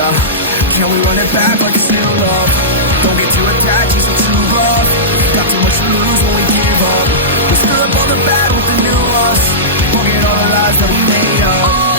yeah. Can we run it back like it's still love? Don't get too attached, you're so too rough. Got too much to lose when we give up. Let's fill up all the bad with the new us. Forget all the lies that we made up.